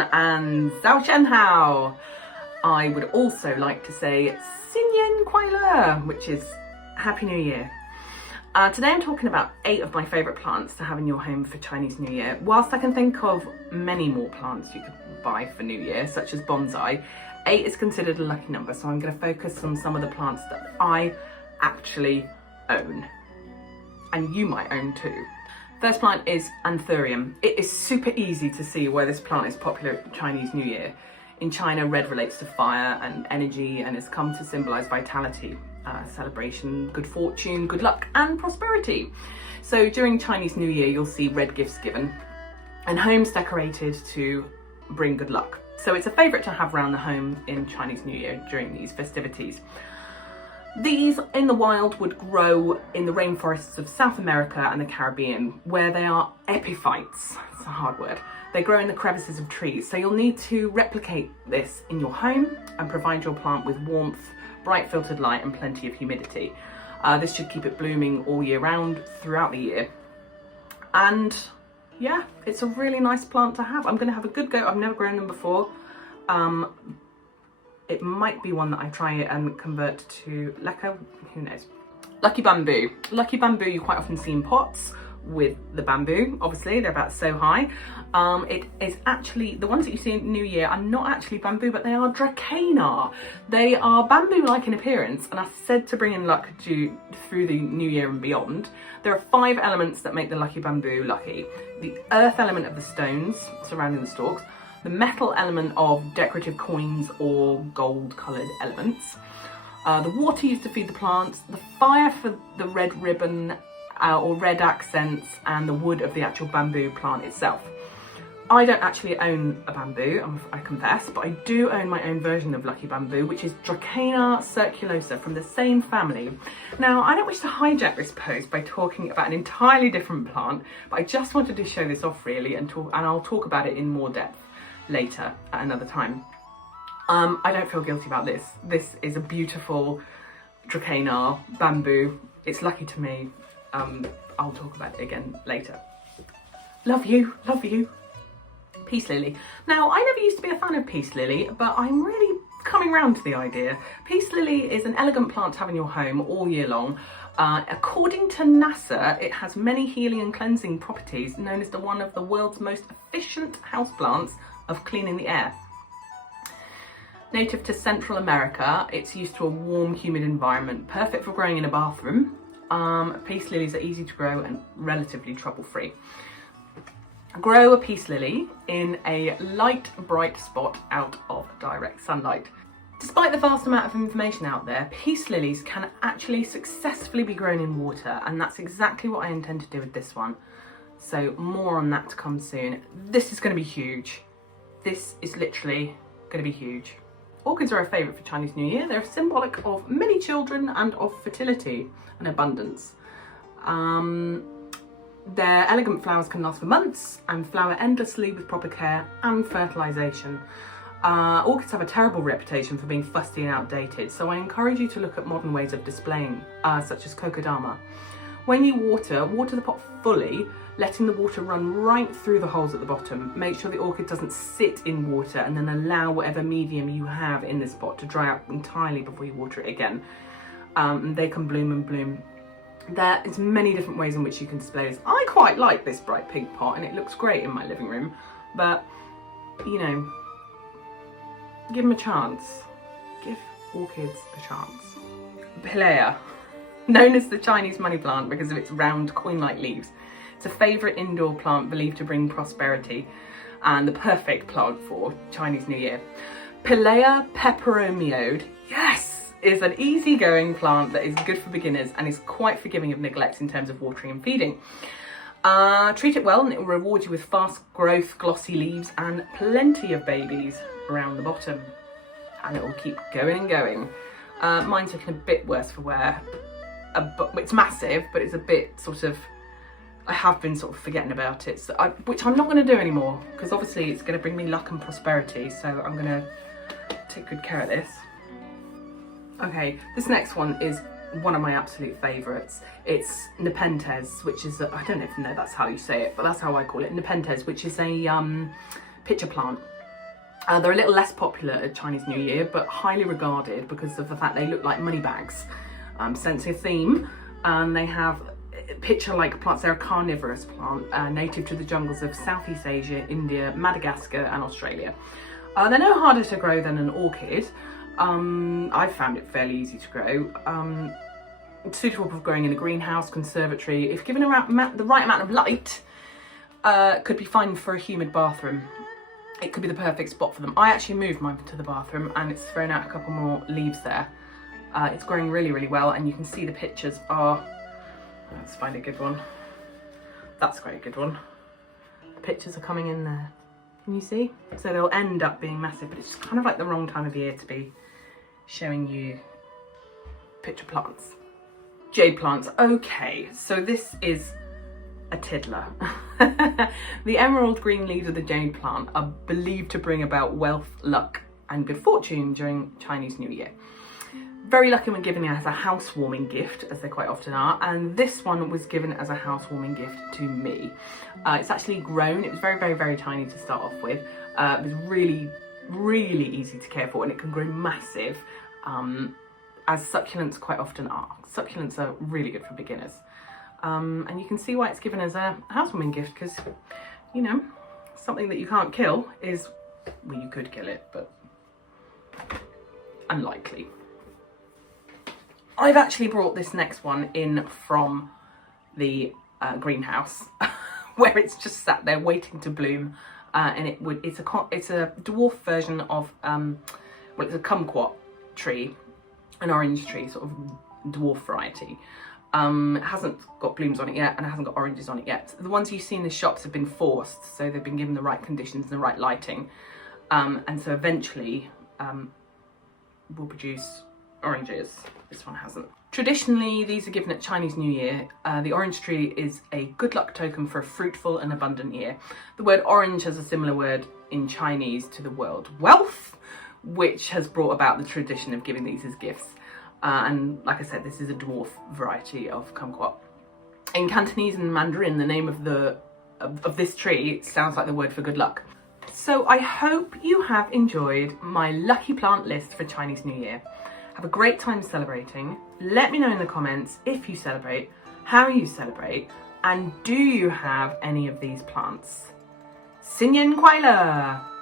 and Zhao Shenhao. I would also like to say Xinyan Kuai Le, which is Happy New Year. Today I'm talking about 8 of my favourite plants to have in your home for Chinese New Year. Whilst I can think of many more plants you could buy for New Year, such as bonsai, 8 is considered a lucky number, so I'm going to focus on some of the plants that I actually own. And you might own too. First plant is Anthurium. It is super easy to see where this plant is popular at Chinese New Year. In China, red relates to fire and energy and has come to symbolise vitality, celebration, good fortune, good luck and prosperity. So during Chinese New Year, you'll see red gifts given and homes decorated to bring good luck. So it's a favourite to have around the home in Chinese New Year during these festivities. These in the wild would grow in the rainforests of South America and the Caribbean, where they are epiphytes. It's a hard word. They grow in the crevices of trees, so you'll need to replicate this in your home and provide your plant with warmth, bright filtered light and plenty of humidity. This should keep it blooming all year round throughout the year. And yeah, it's a really nice plant to have. I'm going to have a good go. I've never grown them before. It might be one that I try and convert to leco, who knows. Lucky bamboo. Lucky bamboo you quite often see in pots with the bamboo, obviously, they're about so high. It is actually, the ones that you see in New Year are not actually bamboo, but they are Dracaena. They are bamboo-like in appearance and are said to bring in luck through the New Year and beyond. There are 5 elements that make the lucky bamboo lucky. The earth element of the stones surrounding the stalks, the metal element of decorative coins or gold-coloured elements, the water used to feed the plants, the fire for the red ribbon or red accents, and the wood of the actual bamboo plant itself. I don't actually own a bamboo, I confess, but I do own my own version of lucky bamboo, which is Dracaena circulosa from the same family. Now, I don't wish to hijack this post by talking about an entirely different plant, but I just wanted to show this off really and I'll talk about it in more depth later at another time. I don't feel guilty about this. This is a beautiful Dracaena bamboo. It's lucky to me. I'll talk about it again later. Love you, love you. Peace lily. Now, I never used to be a fan of peace lily, but I'm really coming round to the idea. Peace lily is an elegant plant to have in your home all year long. According to NASA, it has many healing and cleansing properties, known as one of the world's most efficient houseplants of cleaning the air. Native to Central America, it's used to a warm, humid environment, perfect for growing in a bathroom. Peace lilies are easy to grow and relatively trouble-free. Grow a peace lily in a light, bright spot out of direct sunlight. Despite the vast amount of information out there, peace lilies can actually successfully be grown in water, and that's exactly what I intend to do with this one. So more on that to come soon. This is going to be huge. This is literally going to be huge. Orchids are a favourite for Chinese New Year. They're symbolic of many children and of fertility and abundance. Their elegant flowers can last for months and flower endlessly with proper care and fertilisation. Orchids have a terrible reputation for being fusty and outdated, so I encourage you to look at modern ways of displaying, such as kokodama. When you water the pot fully, letting the water run right through the holes at the bottom. Make sure the orchid doesn't sit in water, and then allow whatever medium you have in this pot to dry out entirely before you water it again. They can bloom and bloom. There is many different ways in which you can display this. I quite like this bright pink pot and it looks great in my living room, but you know, give them a chance. Give orchids a chance. Pilea, known as the Chinese money plant because of its round coin-like leaves. It's a favourite indoor plant believed to bring prosperity and the perfect plant for Chinese New Year. Pilea peperomiode, yes! Is an easygoing plant that is good for beginners and is quite forgiving of neglect in terms of watering and feeding. Treat it well and it will reward you with fast growth, glossy leaves and plenty of babies around the bottom. And it will keep going and going. Mine's looking a bit worse for wear. It's massive, but it's a bit sort of, I have been sort of forgetting about it, so which I'm not going to do anymore because obviously it's going to bring me luck and prosperity, so I'm going to take good care of this. Okay, this next one is one of my absolute favourites. It's Nepenthes, which is, I don't know if that's how you say it, but that's how I call it, Nepenthes, which is a pitcher plant. They're a little less popular at Chinese New Year, but highly regarded because of the fact they look like money bags. Sense of theme, and they have pitcher-like plants. They're a carnivorous plant, native to the jungles of Southeast Asia, India, Madagascar and Australia. They're no harder to grow than an orchid. I've found it fairly easy to grow. It's suitable for growing in a greenhouse, conservatory. If given the right amount of light, could be fine for a humid bathroom. It could be the perfect spot for them. I actually moved mine to the bathroom and it's thrown out a couple more leaves there. It's growing really, really well, and you can see the pictures are, let's find a good one. That's quite a good one. The pictures are coming in there. Can you see? So they'll end up being massive, but it's kind of like the wrong time of year to be showing you picture plants. Jade plants. Okay, so this is a tiddler. The emerald green leaves of the jade plant are believed to bring about wealth, luck and good fortune during Chinese New Year. Very lucky when given it as a housewarming gift, as they quite often are, and this one was given as a housewarming gift to me. It's actually grown. It was very, very, very tiny to start off with. It was really, really easy to care for, and it can grow massive, as succulents quite often are. Succulents are really good for beginners. And you can see why it's given as a housewarming gift, because, you know, something that you can't kill is, well, you could kill it, but unlikely. I've actually brought this next one in from the greenhouse where it's just sat there waiting to bloom, and it's a dwarf version of well, it's a kumquat tree, an orange tree, sort of dwarf variety. It hasn't got blooms on it yet, and it hasn't got oranges on it yet. The ones you see in the shops have been forced, so they've been given the right conditions and the right lighting, and so eventually will produce oranges. This one hasn't. Traditionally, these are given at Chinese New Year. The orange tree is a good luck token for a fruitful and abundant year. The word orange has a similar word in Chinese to the word wealth, which has brought about the tradition of giving these as gifts. And like I said, this is a dwarf variety of kumquat. In Cantonese and Mandarin, the name of this tree sounds like the word for good luck. So I hope you have enjoyed my lucky plant list for Chinese New Year. Have a great time celebrating. Let me know in the comments if you celebrate, how you celebrate, and do you have any of these plants? 新年快乐!